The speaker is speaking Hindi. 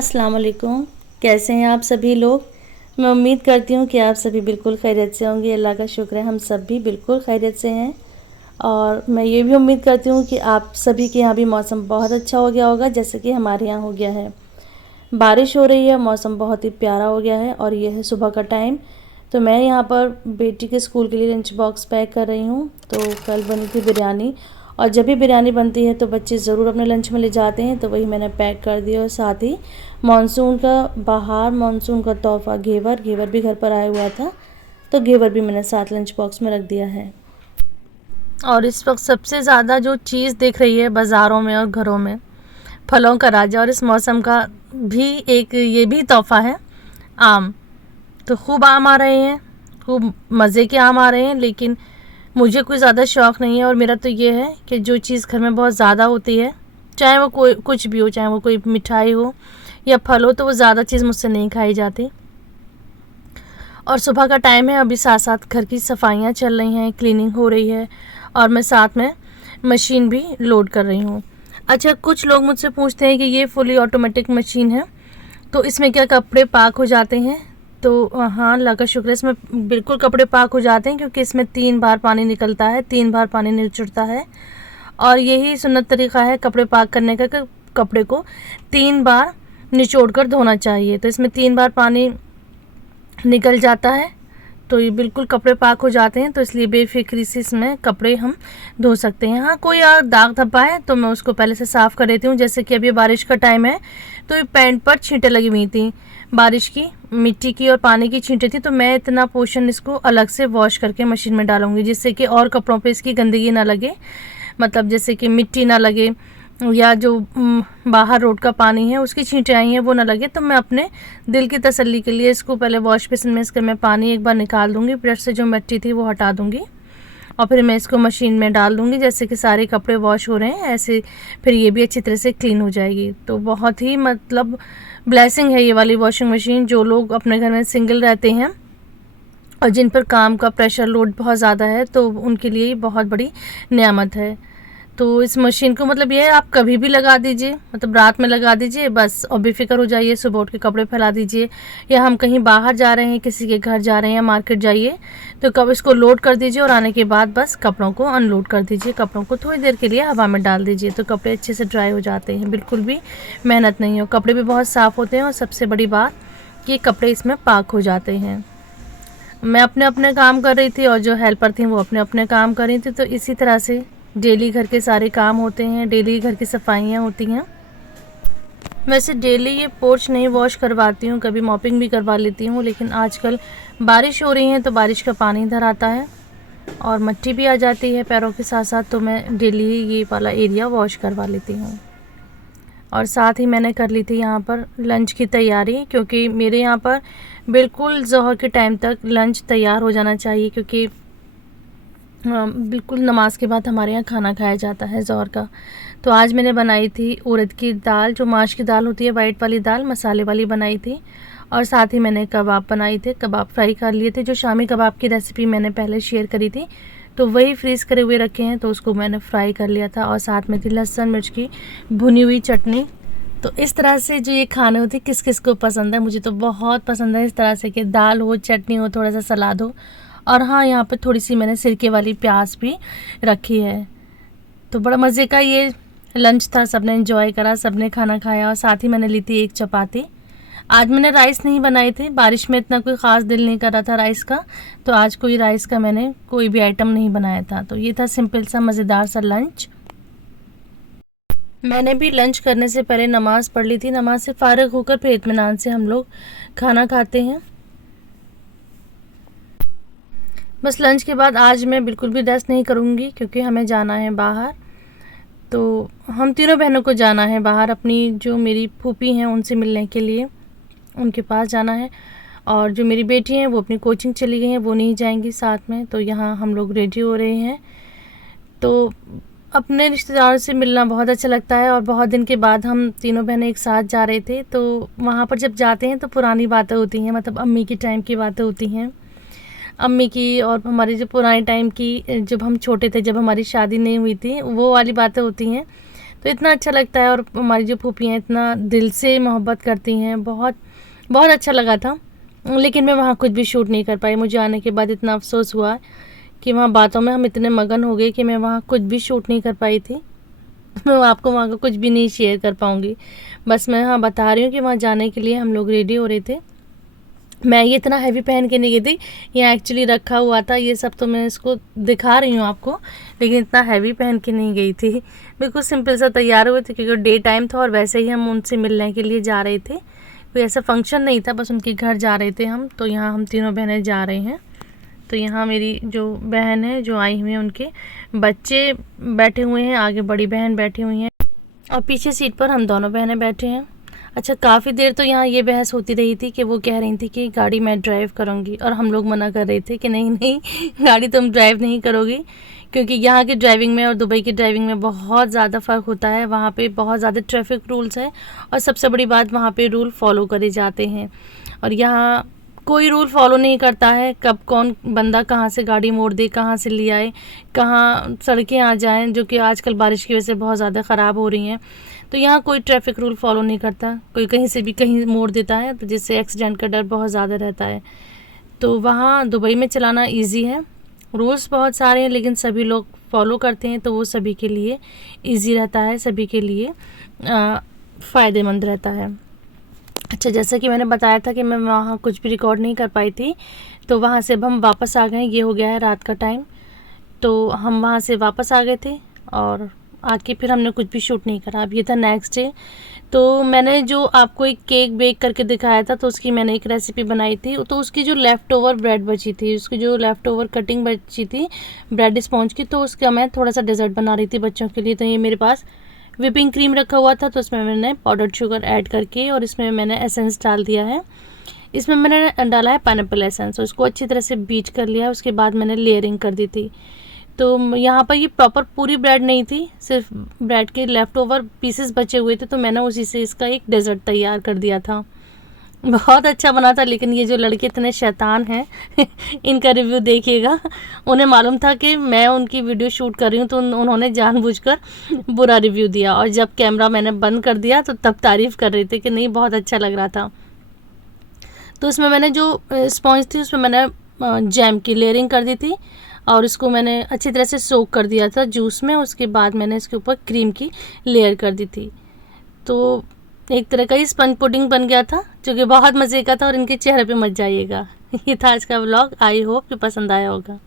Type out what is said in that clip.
अस्सलाम वालेकुम। कैसे हैं आप सभी लोग। मैं उम्मीद करती हूँ कि आप सभी बिल्कुल खैरियत से होंगे। अल्लाह का शुक्र है हम सब भी बिल्कुल खैरियत से हैं। और मैं ये भी उम्मीद करती हूँ कि आप सभी के यहाँ भी मौसम बहुत अच्छा हो गया होगा जैसे कि हमारे यहाँ हो गया है। बारिश हो रही है, मौसम बहुत ही प्यारा हो गया है और ये है सुबह का टाइम। तो मैं यहाँ पर बेटी के स्कूल के लिए लंच बॉक्स पैक कर रही हूँ। तो कल बनी थी बिरयानी, और जब भी बिरयानी बनती है तो बच्चे ज़रूर अपने लंच में ले जाते हैं, तो वही मैंने पैक कर दिया। और साथ ही मानसून का तोहफ़ा घेवर भी घर पर आया हुआ था, तो घेवर भी मैंने साथ लंच बॉक्स में रख दिया है। और इस वक्त सबसे ज़्यादा जो चीज़ दिख रही है बाज़ारों में और घरों में, फलों का राजा और इस मौसम का भी एक ये भी तोहफ़ा है, आम। तो खूब आम आ रहे हैं, खूब मज़े के आम आ रहे हैं, लेकिन मुझे कोई ज़्यादा शौक़ नहीं है। और मेरा तो ये है कि जो चीज़ घर में बहुत ज़्यादा होती है, चाहे वो कोई कुछ भी हो, चाहे वो कोई मिठाई हो या फल हो, तो वो ज़्यादा चीज़ मुझसे नहीं खाई जाती। और सुबह का टाइम है, अभी साथ साथ घर की सफाइयाँ चल रही हैं, क्लीनिंग हो रही है, और मैं साथ में मशीन भी लोड कर रही हूँ। अच्छा, कुछ लोग मुझसे पूछते हैं कि ये फुली ऑटोमेटिक मशीन है, तो इसमें क्या कपड़े पाक हो जाते हैं? तो हाँ, अल्लाह का शुक्र है, इसमें बिल्कुल कपड़े पाक हो जाते हैं, क्योंकि इसमें 3 बार पानी निकलता है, 3 बार पानी निचुड़ता है। और यही सुन्नत तरीक़ा है कपड़े पाक करने का, कि कपड़े को 3 बार निचोड़ कर धोना चाहिए। तो इसमें 3 बार पानी निकल जाता है, तो ये बिल्कुल कपड़े पाक हो जाते हैं। तो इसलिए बेफिक्री से इसमें कपड़े हम धो सकते हैं। हाँ, कोई दाग धब्बा है तो मैं उसको पहले से साफ़ कर देती हूँ। जैसे कि अभी बारिश का टाइम है, तो ये पैंट पर छींटें लगी हुई थी, बारिश की, मिट्टी की और पानी की छींटें थी। तो मैं इतना पोर्शन इसको अलग से वॉश करके मशीन में डालूँगी, जिससे कि और कपड़ों पर इसकी गंदगी ना लगे, मतलब जैसे कि मिट्टी ना लगे, या जो बाहर रोड का पानी है उसकी छींटें आई हैं वो ना लगे। तो मैं अपने दिल की तसल्ली के लिए इसको पहले वॉश बेसिन में इसका मैं पानी एक बार निकाल दूँगी, ब्रश से जो मिट्टी थी वो हटा दूँगी, और फिर मैं इसको मशीन में डाल दूँगी। जैसे कि सारे कपड़े वॉश हो रहे हैं, ऐसे फिर ये भी अच्छी तरह से क्लीन हो जाएगी। तो बहुत ही मतलब ब्लेसिंग है ये वाली वॉशिंग मशीन। जो लोग अपने घर में सिंगल रहते हैं और जिन पर काम का प्रेशर लोड बहुत ज़्यादा है, तो उनके लिए बहुत बड़ी नेमत है। तो इस मशीन को मतलब ये है, आप कभी भी लगा दीजिए, मतलब रात में लगा दीजिए बस, और बेफिक्र हो जाइए, सुबह उठ के कपड़े फैला दीजिए। या हम कहीं बाहर जा रहे हैं, किसी के घर जा रहे हैं या मार्केट जाइए, तो कब इसको लोड कर दीजिए, और आने के बाद बस कपड़ों को अनलोड कर दीजिए। कपड़ों को थोड़ी देर के लिए हवा में डाल दीजिए, तो कपड़े अच्छे से ड्राई हो जाते हैं, बिल्कुल भी मेहनत नहीं हो, कपड़े भी बहुत साफ़ होते हैं। और सबसे बड़ी बात कि कपड़े इसमें पाक हो जाते हैं। मैं अपने अपने काम कर रही थी और जो हेल्पर थी वो अपने अपने काम कर रही थी। तो इसी तरह से डेली घर के सारे काम होते हैं, डेली घर की सफाइयाँ होती हैं। वैसे डेली ये पोर्च नहीं वॉश करवाती हूँ, कभी मॉपिंग भी करवा लेती हूँ, लेकिन आजकल बारिश हो रही है तो बारिश का पानी इधर आता है और मिट्टी भी आ जाती है पैरों के साथ साथ, तो मैं डेली ये वाला एरिया वॉश करवा लेती हूँ। और साथ ही मैंने कर ली थी यहाँ पर लंच की तैयारी, क्योंकि मेरे यहाँ पर बिल्कुल ज़ोहर के टाइम तक लंच तैयार हो जाना चाहिए, क्योंकि बिल्कुल नमाज के बाद हमारे यहाँ खाना खाया जाता है ज़ोहर का। तो आज मैंने बनाई थी उड़द की दाल, जो माश की दाल होती है, वाइट वाली दाल, मसाले वाली बनाई थी। और साथ ही मैंने कबाब बनाए थे, कबाब फ्राई कर लिए थे। जो शामी कबाब की रेसिपी मैंने पहले शेयर करी थी, तो वही फ्रीज़ करे हुए रखे हैं, तो उसको मैंने फ्राई कर लिया था। और साथ में थी लहसुन मिर्च की भुनी हुई चटनी। तो इस तरह से जो ये खाने होते हैं, किस किस को पसंद है, मुझे तो बहुत पसंद है इस तरह से कि दाल हो, चटनी हो, थोड़ा सा सलाद हो। और हाँ, यहाँ पे थोड़ी सी मैंने सिरके वाली प्याज भी रखी है। तो बड़ा मज़े का ये लंच था, सबने एंजॉय करा, सबने खाना खाया। और साथ ही मैंने ली थी एक चपाती। आज मैंने राइस नहीं बनाए थे, बारिश में इतना कोई ख़ास दिल नहीं कर रहा था राइस का, तो आज कोई राइस का मैंने कोई भी आइटम नहीं बनाया था। तो ये था सिंपल सा मज़ेदार सा लंच। मैंने भी लंच करने से पहले नमाज़ पढ़ ली थी। नमाज से फ़ारिग होकर फिर इत्मीनान से हम लोग खाना खाते हैं। बस लंच के बाद आज मैं बिल्कुल भी रेस्ट नहीं करूँगी, क्योंकि हमें जाना है बाहर। तो हम तीनों बहनों को जाना है बाहर, अपनी जो मेरी फूफी हैं उनसे मिलने के लिए, उनके पास जाना है। और जो मेरी बेटी हैं वो अपनी कोचिंग चली गई हैं, वो नहीं जाएंगी साथ में। तो यहाँ हम लोग रेडी हो रहे हैं। तो अपने रिश्तेदारों से मिलना बहुत अच्छा लगता है, और बहुत दिन के बाद हम तीनों बहनें एक साथ जा रहे थे। तो वहाँ पर जब जाते हैं तो पुरानी बातें होती हैं, मतलब अम्मी के टाइम की बातें होती हैं, अम्मी की और हमारे जो पुराने टाइम की, जब हम छोटे थे, जब हमारी शादी नहीं हुई थी, वो वाली बातें होती हैं। तो इतना अच्छा लगता है। और हमारी जो फूफी हैं इतना दिल से मोहब्बत करती हैं, बहुत बहुत अच्छा लगा था। लेकिन मैं वहाँ कुछ भी शूट नहीं कर पाई। मुझे आने के बाद इतना अफसोस हुआ कि वहाँ बातों में हम इतने मगन हो गए कि मैं वहाँ कुछ भी शूट नहीं कर पाई थी। मैं आपको वहाँ का कुछ भी नहीं शेयर कर पाऊँगी। बस मैं हाँ बता रही हूँ कि वहाँ जाने के लिए हम लोग रेडी हो रहे थे। मैं ये इतना हैवी पहन के नहीं गई थी, यहाँ एक्चुअली रखा हुआ था ये सब, तो मैं इसको दिखा रही हूँ आपको, लेकिन इतना हैवी पहन के नहीं गई थी। बिल्कुल सिंपल सा तैयार हुए थे क्योंकि डे टाइम था और वैसे ही हम उनसे मिलने के लिए जा रहे थे। कोई ऐसा फंक्शन नहीं था, बस उनके घर जा रहे थे हम। तो यहाँ हम तीनों बहनें जा रहे हैं। तो यहाँ मेरी जो बहन है जो आई हुई है, उनके बच्चे बैठे हुए हैं, आगे बड़ी बहन बैठी हुई हैं और पीछे सीट पर हम दोनों बहनें बैठे हैं। अच्छा, काफ़ी देर तो यहाँ ये बहस होती रही थी कि वो कह रही थी कि गाड़ी मैं ड्राइव करूँगी और हम लोग मना कर रहे थे कि नहीं नहीं गाड़ी तुम ड्राइव नहीं करोगी, क्योंकि यहाँ की ड्राइविंग में और दुबई की ड्राइविंग में बहुत ज़्यादा फ़र्क होता है। वहाँ पे बहुत ज़्यादा ट्रैफिक रूल्स है और सबसे बड़ी बात वहाँ पे रूल फॉलो करे जाते हैं, और यहाँ कोई रूल फॉलो नहीं करता है। कब कौन बंदा कहाँ से गाड़ी मोड़ दे, कहाँ से ले आए, कहाँ सड़कें आ जाएं, जो कि आजकल बारिश की वजह से बहुत ज़्यादा ख़राब हो रही हैं। तो यहाँ कोई ट्रैफिक रूल फॉलो नहीं करता, कोई कहीं से भी कहीं मोड़ देता है, तो जिससे एक्सीडेंट का डर बहुत ज़्यादा रहता है। तो वहाँ दुबई में चलाना ईजी है, रूल्स बहुत सारे हैं लेकिन सभी लोग फॉलो करते हैं, तो वो सभी के लिए ईजी रहता है, सभी के लिए फ़ायदेमंद रहता है। अच्छा, जैसा कि मैंने बताया था कि मैं वहाँ कुछ भी रिकॉर्ड नहीं कर पाई थी, तो वहाँ से अब हम वापस आ गए। ये हो गया है रात का टाइम, तो हम वहाँ से वापस आ गए थे और आके फिर हमने कुछ भी शूट नहीं करा। अब ये था नेक्स्ट डे। तो मैंने जो आपको एक केक बेक करके दिखाया था, तो उसकी मैंने एक रेसिपी बनाई थी। तो उसकी जो लेफ़्ट ओवर ब्रेड बची थी, उसकी जो लेफ़्ट ओवर कटिंग बची थी ब्रेड स्पॉन्ज की, तो उसका मैं थोड़ा सा डेज़र्ट बना रही थी बच्चों के लिए। तो ये मेरे पास व्हिपिंग क्रीम रखा हुआ था, तो उसमें मैंने पाउडर्ड शुगर ऐड करके और इसमें मैंने एसेंस डाल दिया है। इसमें मैंने डाला है पाइनएप्पल एसेंस और उसको अच्छी तरह से बीट कर लिया है। उसके बाद मैंने लेयरिंग कर दी थी। तो यहाँ पर ये प्रॉपर पूरी ब्रेड नहीं थी, सिर्फ ब्रेड के लेफ़्ट ओवर पीसेस बचे हुए थे, तो मैंने उसी से इसका एक डेज़र्ट तैयार कर दिया था। बहुत अच्छा बना था, लेकिन ये जो लड़के इतने शैतान हैं इनका रिव्यू देखिएगा। उन्हें मालूम था कि मैं उनकी वीडियो शूट कर रही हूँ, तो उन्होंने जानबूझकर बुरा रिव्यू दिया, और जब कैमरा मैंने बंद कर दिया तो तब तारीफ़ कर रहे थे कि नहीं बहुत अच्छा लग रहा था। तो इसमें मैंने जो स्पॉन्ज थी उसमें मैंने जैम की लेयरिंग कर दी थी और इसको मैंने अच्छी तरह से सोक कर दिया था जूस में। उसके बाद मैंने इसके ऊपर क्रीम की लेयर कर दी थी। तो एक तरह का ही स्पंज पुडिंग बन गया था, जो कि बहुत मज़े का था, और इनके चेहरे पे मत जाइएगा। ये था आज का व्लॉग, आई होप कि पसंद आया होगा।